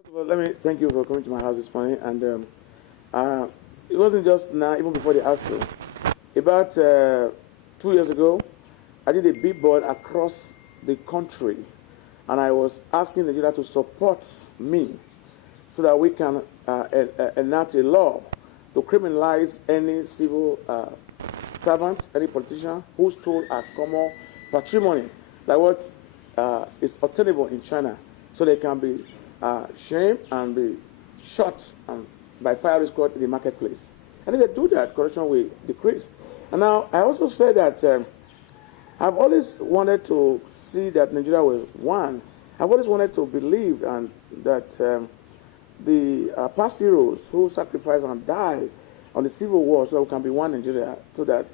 First of all, let me thank you for coming to my house this morning. And it wasn't just now, even before the ASO. About 2 years ago, I did a billboard across the country, and I was asking Nigeria to support me so that we can enact a law to criminalize any civil servant, any politician who stole our common patrimony, like what is obtainable in China, so they can be shamed and be shot by fire squad in the marketplace. And if they do that, corruption will decrease. And now, I also say that I've always wanted to see that Nigeria was one. I've always wanted to believe and that the past heroes who sacrificed and died on the civil war so that we can be one Nigeria, so that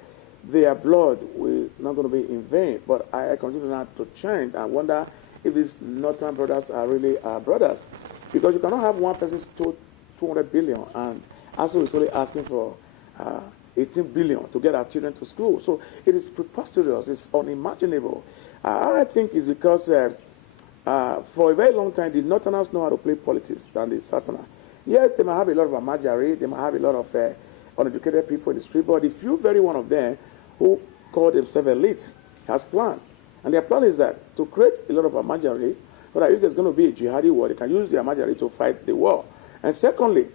their blood will not going to be in vain. But I continue now to change and wonder if these northern brothers are really our brothers. Because you cannot have one person stole 200 billion and also is only asking for 18 billion to get our children to school. So it is preposterous, it's unimaginable. I think it's because for a very long time, the northerners know how to play politics than the southerners. Yes, they might have a lot of amajari, they might have a lot of uneducated people in the street, but the few very one of them who call themselves elite has planned. And their plan is that to create a lot of amajari, so that if there's going to be a jihadi war, they can use the amajari to fight the war. And secondly,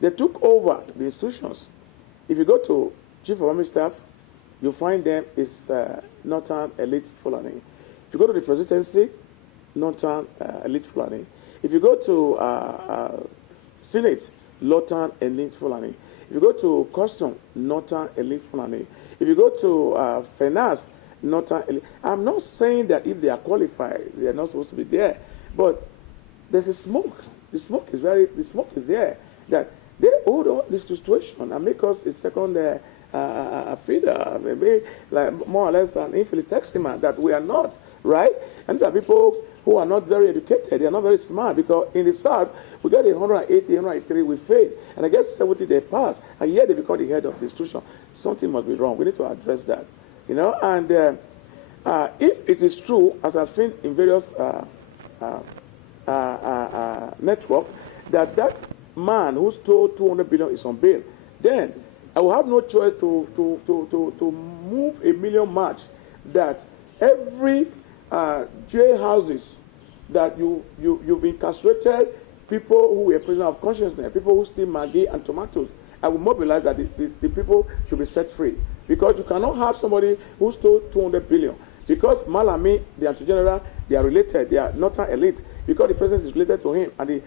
they took over the institutions. If you go to Chief of Army Staff, you find them is northern elite Fulani. If you go to the presidency, northern elite Fulani. If you go to Senate, northern elite Fulani. If you go to Custom, northern elite Fulani. If you go to Finance, northern elite. I'm not saying that if they are qualified, they are not supposed to be there. But there's a smoke. The smoke is there. That they hold on this situation and make us a second feeder, maybe like more or less an infinitesimal that we are not, right? And these are people who are not very educated, they are not very smart, because in the South, we got 180, 183, we failed, and I guess 70 they passed, and yet they become the head of the institution. Something must be wrong. We need to address that, you know. And if it is true, as I've seen in various networks, that man who stole 200 billion is on bail, then I will have no choice to move a million march that every jail houses that you've incarcerated people who were prisoners of consciousness, people who steal Maggi and tomatoes. I will mobilize that the people should be set free, because you cannot have somebody who stole 200 billion. Because Malami, the Attorney General, they are related, they are not an elite. Because the president is related to him, and the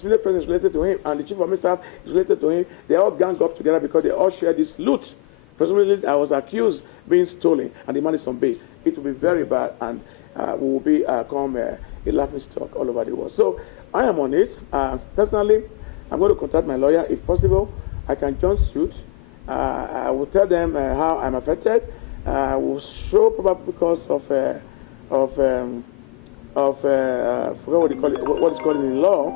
Senate president is related to him, and the chief of army staff is related to him, they all gang up together because they all share this loot. Presumably, I was accused being stolen, and the money is on bail. It will be very bad, and we will become a laughing stock all over the world. So I am on it. Personally, I'm going to contact my lawyer. If possible, I can join suit. I will tell them how I'm affected. I will show probably because of I forgot what you call it, what is called in law,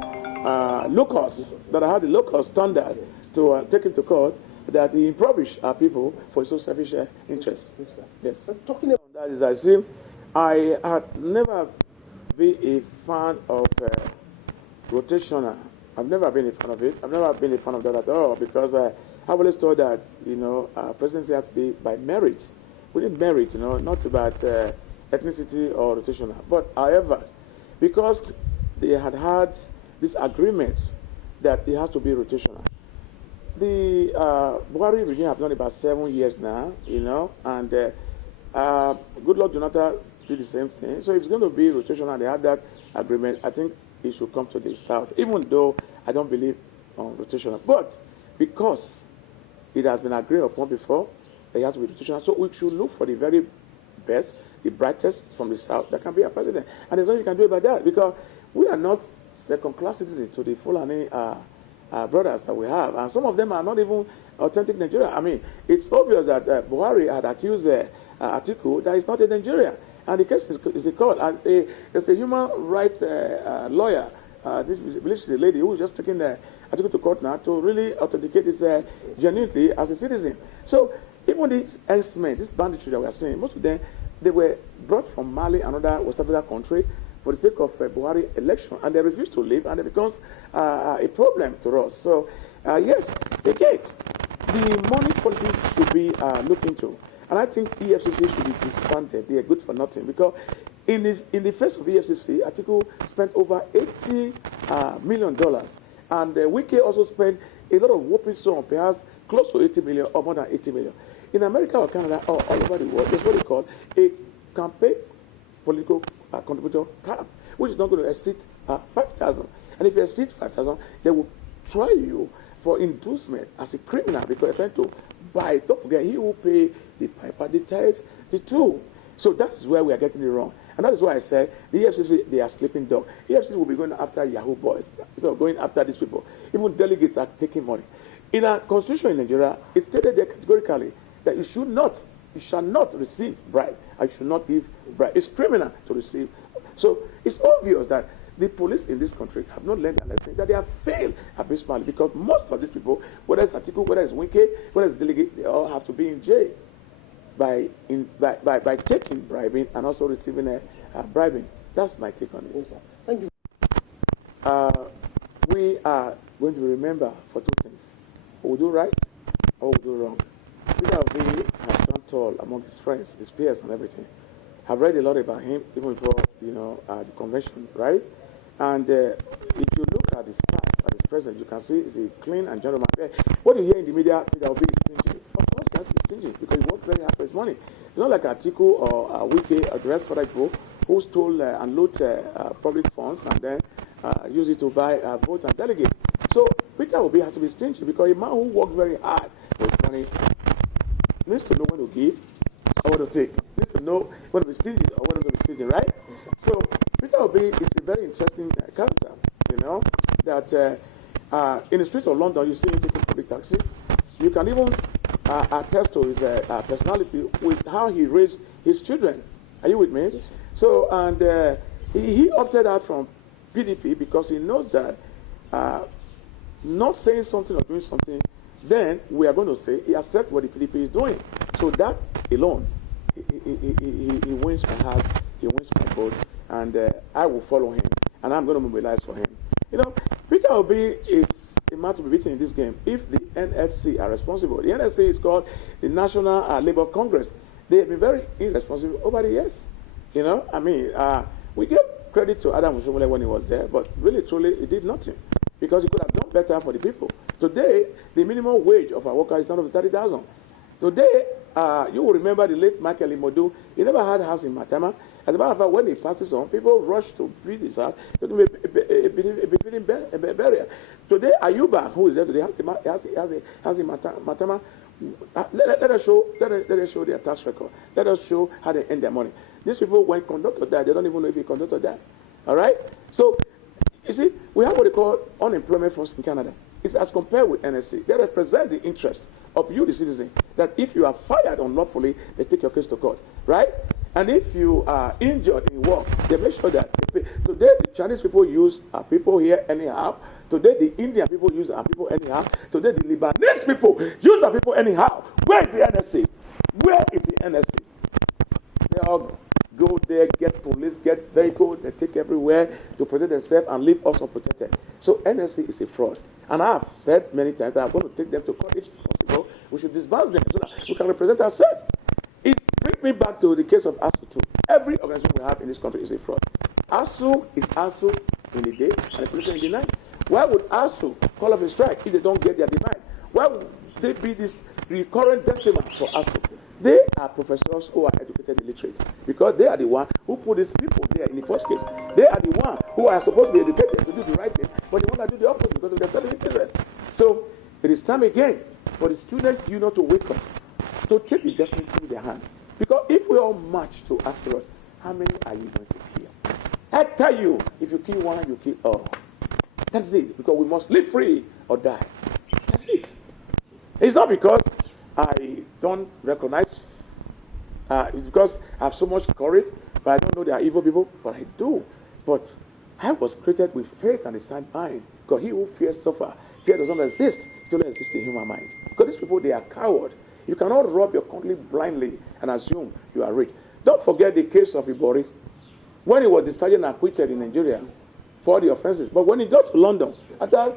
locus, that I had the locus standard to take him to court, that he impoverished our people for his own selfish interests. Yes, sir. Yes. Talking about That is, I see, I had never been a fan of rotational. I've never been a fan of it. I've never been a fan of that at all, because I've always thought that, you know, presidency has to be by merit. We need merit, you know, not about ethnicity or rotational. But however, because they had this agreement that it has to be rotational, the Buhari regime have done about 7 years now, you know, and Goodluck Jonathan did the same thing. So if it's going to be rotational, they have that agreement, I think it should come to the South, even though I don't believe on rotational. But because it has been agreed upon before, it has to be rotational. So we should look for the very best, the brightest from the South that can be a president. And there's nothing you can do about that, because we are not second-class citizens to the Fulani brothers that we have. And some of them are not even authentic Nigerian. I mean, it's obvious that Buhari had accused Atiku that he's not a Nigerian. And the case is a court. And there's a human rights lawyer, this is the lady who is just taking Atiku to court now to really authenticate his genuinity as a citizen. So even these X-Men, this banditry that we are seeing, most of them, they were brought from Mali, another West African country, for the sake of Buhari election, and they refuse to leave, and it becomes a problem to us. So, yes, again, the money politics should be looked into, and I think EFCC should be disbanded. They are good for nothing, because in the face of EFCC, Atiku spent over $80 million, and Wike also spent a lot of whopping sum, perhaps close to 80 million or more than 80 million. In America or Canada or all over the world, there's what they call a campaign political contributor cap, which is not going to exceed 5,000. And if you exceed 5,000, they will try you for inducement as a criminal, because you're trying to buy. Don't forget, he will pay the piper, the tithes, the tool. So that is where we are getting it wrong. And that is why I said the EFCC, they are sleeping dog. EFCC will be going after Yahoo boys, so going after these people. Even delegates are taking money. In our constitution in Nigeria, it stated there categorically that you shall not receive bribe. I should not give bribe. It's criminal to receive. So it's obvious that the police in this country have not learned a lesson, that they have failed abysmally, because most of these people, whether it's Atiku, whether it's Wike, whether it's delegate, they all have to be in jail by taking bribing and also receiving a bribing. That's my take on it. Yes, sir. Thank you. We are going to remember for two things: we do right or we do wrong. Peter Obi has done tall among his friends, his peers, and everything. I've read a lot about him, even before the convention, right? And if you look at his past, at his present, you can see he's a clean and gentleman. What you hear in the media, Peter Obi is stingy. Of course, he has to be stingy because he worked very hard for his money. It's not like Atiku or Wike or the rest of the people who stole and loot public funds and then use it to buy votes and delegates. So Peter Obi has to be stingy, because a man who worked very hard for his money needs to know when to give or when to take. Needs to know when to be stingy or when to be stingy, right? Yes, so Peter Obi is a very interesting character, that in the streets of London, you see him taking public taxi. You can even attest to his personality with how he raised his children. Are you with me? Yes, so, and he opted out from PDP because he knows that not saying something or doing something, then we are going to say he accepts what the PDP is doing. So that alone, he wins my heart, he wins my vote, and I will follow him, and I'm going to mobilize for him. Peter Obi is a man to be beaten in this game if the NSC are responsible. The NSC is called the National Labour Congress. They have been very irresponsible over the years. We give credit to Adam Oshomole when he was there, but really, truly, he did nothing, because he could have done better for the people. Today, the minimum wage of our workers is not over 30,000. Today, you will remember the late Michael Imodu. He never had a house in Matama. As a matter of fact, when he passes on, people rush to visit his house to give him a burial. Today, Ayuba, who is there today, has a Matama. Let us show their tax record. Let us show how they earn their money. These people, when conductor died, they don't even know if he conductor died. All right? So, you see, we have what they call unemployment force in Canada. It's as compared with NSC. They represent the interest of you, the citizen, that if you are fired unlawfully, they take your case to court, right? And if you are injured in work, they make sure that they pay. Today, the Chinese people use our people here anyhow. Today, the Indian people use our people anyhow. Today, the Lebanese people use our people anyhow. Where is the NSC? Where is the NSC? They all go there, get police, get vehicles, they take everywhere to protect themselves and leave us unprotected. So NSC is a fraud. And I have said many times that I'm going to take them to court if possible. We should disband them so that we can represent ourselves. It brings me back to the case of ASU too. Every organization we have in this country is a fraud. ASU is ASU in the day and the police in the night. Why would ASU call off a strike if they don't get their demand? Why would they be this recurrent decimal for ASU? They are professors who are educated illiterate, because they are the one who put these people there in the first case. They are the one who are supposed to be educated to do the right thing, but they want to do the opposite because of their self-interest. So it is time again for the student union to wake up, to take the destiny into their hand. Because if we all march to asteroid, how many are you going to kill? I tell you, if you kill one, you kill all. That's it, because we must live free or die. That's it. It's not because I don't recognize, it's because I have so much courage, but I don't know they are evil people, but I do. But I was created with faith and a sound mind, because he who fears suffer. Fear does not exist, it only exists in human mind. Because these people, they are cowards. You cannot rob your country blindly and assume you are rich. Don't forget the case of Ibori. when he was discharged and acquitted in Nigeria for the offenses. But when he got to London, after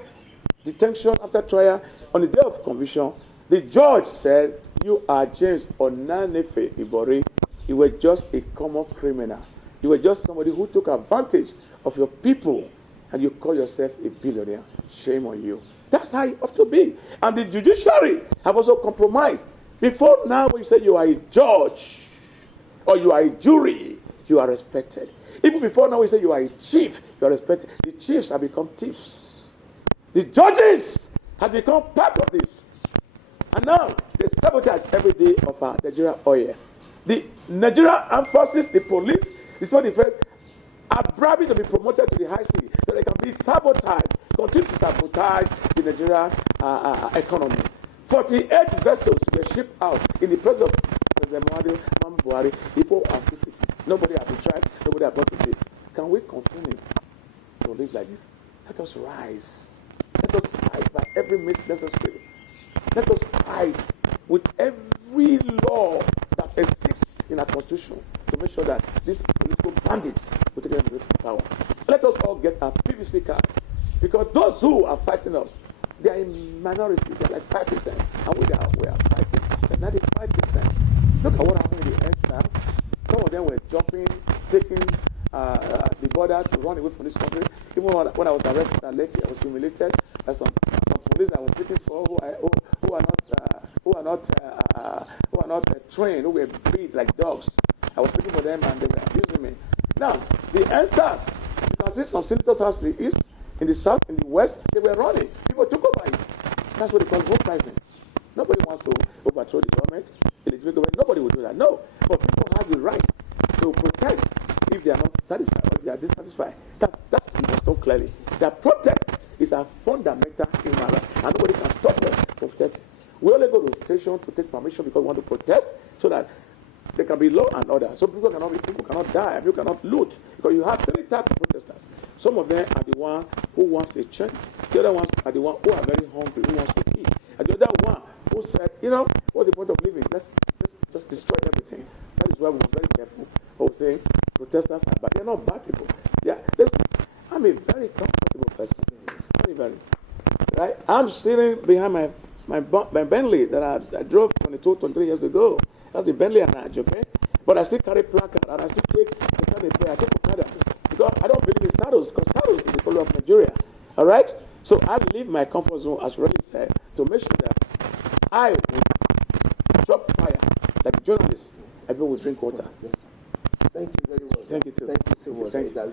detention, after trial, on the day of conviction, the judge said, "You are James Onanefe Ibori. You were just a common criminal. You were just somebody who took advantage of your people, and you call yourself a billionaire. Shame on you." That's how it ought to be. And the judiciary have also compromised. Before now, when you say you are a judge or you are a jury, you are respected. Even before now, when you say you are a chief, you are respected. The chiefs have become thieves. The judges have become part of this. And now, they sabotage every day of our Nigeria oil. The Nigerian armed forces, the police, the civil defense, are bribing to be promoted to the high sea so they can be sabotaged, continue to sabotage the Nigerian economy. 48 vessels were shipped out in the presence of President Muhammadu Buhari. People are still sitting. Nobody has been tried, nobody has brought to pay. Can we continue to live like this? Let us rise. Let us fight by every means necessary. Let us fight with every law that exists in our constitution to make sure that these political bandits will take them to power. Let us all get a PVC card, because those who are fighting us, they are in minority. They are like 5%, and we are fighting the 95%. Look at what happened in the NSAS. Some of them were jumping, taking the border to run away from this country. Even when I was arrested at Lekki, I was humiliated by some police I was waiting for who are not trained, who were bred like dogs. I was waiting for them and they were abusing me. Now, the NSAS, you can see some senators' house in the east, in the south, in the west, they were running. People took over it. That's what they call vote pricing. Nobody wants to overthrow the government, the legitimate government. Nobody will do that. No. But people have the right to protest if they are not satisfied or they are dissatisfied. That we must know clearly. That protest is a fundamental human right, and nobody can stop them from protesting. We only go to the station to take permission because we want to protest so that there can be law and order. So people cannot die, people cannot loot, because you have 3 types of protesters. Some of them are the one who wants a change. The other ones are the one who are very hungry, who wants to eat. And the other one who said, what's the point of living? Let's just destroy everything. That is why we were very careful of saying protesters are bad. They're not bad people. Listen, I'm a very comfortable person. Very, very. Right? I'm sitting behind my Bentley that I drove 22, 23 years ago. That's the Bentley and okay? But I still carry placard and I still take I take Okada. Because I don't believe in status, because status is the color of Nigeria. Alright? So I leave my comfort zone, as Ray said, to make sure that I will drop fire like a journalist. Everyone will drink water. Thank you very much. Thank you too. Thank you so much. Thank you.